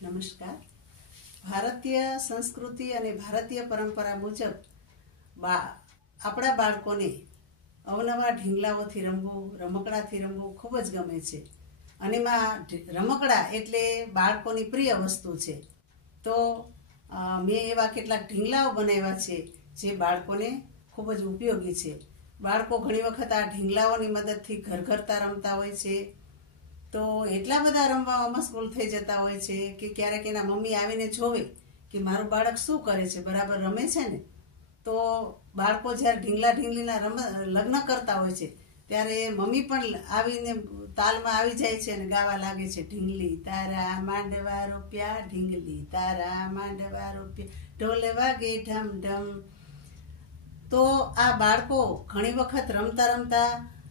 નમસ્કાર. ભારતીય સંસ્કૃતિ અને ભારતીય પરંપરા મુજબ આપણા બાળકોને અવનવા ઢીંગલાઓથી રમવું, રમકડાથી રમવું ખૂબ જ ગમે છે. અને એમાં રમકડા એટલે બાળકોની પ્રિય વસ્તુ છે. તો મેં એવા કેટલાક ઢીંગલાઓ બનાવ્યા છે જે બાળકોને ખૂબ જ ઉપયોગી છે. બાળકો ઘણી વખત આ ઢીંગલાઓની મદદથી ઘરઘરતા રમતા હોય છે. તો એટલા બધા રમવામાં મશગુલ થઈ જતા હોય છે કે ક્યારેક એના મમ્મી આવીને જોવે કે મારું બાળક શું કરે છે, બરાબર રમે છે ને. તો બાળકો જ્યારે ઢીંગલા ઢીંગલીના લગ્ન કરતા હોય છે ત્યારે મમ્મી પણ આવીને તાલમાં આવી જાય છે અને ગાવા લાગે છે, ઢીંગલી તારા માંડવા રૂપિયા, ઢીંગલી તારા માંડવા રૂપિયા, ઢોલ વાગે ઢમ ઢમ. તો આ બાળકો ઘણી વખત રમતા રમતા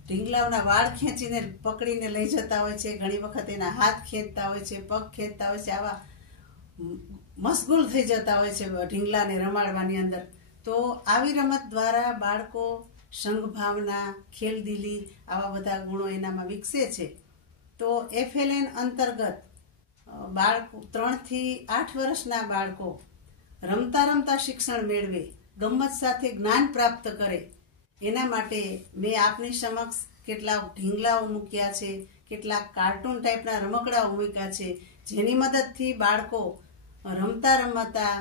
ઢીંગલાઓના વાળ ખેંચીને પકડીને લઈ જતા હોય છે. ઘણી વખત એના હાથ ખેંચતા હોય છે, પગ ખેંચતા હોય છે. આવા મશગુલ થઈ જતા હોય છે ઢીંગલાને રમાડવાની અંદર. તો આવી રમત દ્વારા બાળકો સંઘભાવના, ખેલદિલી આવા બધા ગુણો એનામાં વિકસે છે. તો FLN અંતર્ગત બાળકો 3 થી 8 વર્ષના બાળકો રમતા રમતા શિક્ષણ મેળવે, ગમ્મત સાથે જ્ઞાન પ્રાપ્ત કરે, એના માટે મેં આપની સમક્ષ કેટલાક ઢીંગલાઓ મૂક્યા છે, કેટલાક કાર્ટૂન ટાઈપના રમકડાઓ મૂક્યા છે, જેની મદદથી બાળકો રમતા રમતા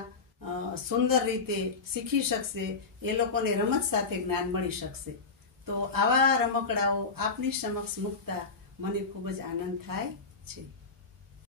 સુંદર રીતે શીખી શકશે, એ લોકોને રમત સાથે જ્ઞાન મળી શકશે. તો આવા રમકડાઓ આપની સમક્ષ મૂકતા મને ખૂબ જ આનંદ થાય છે.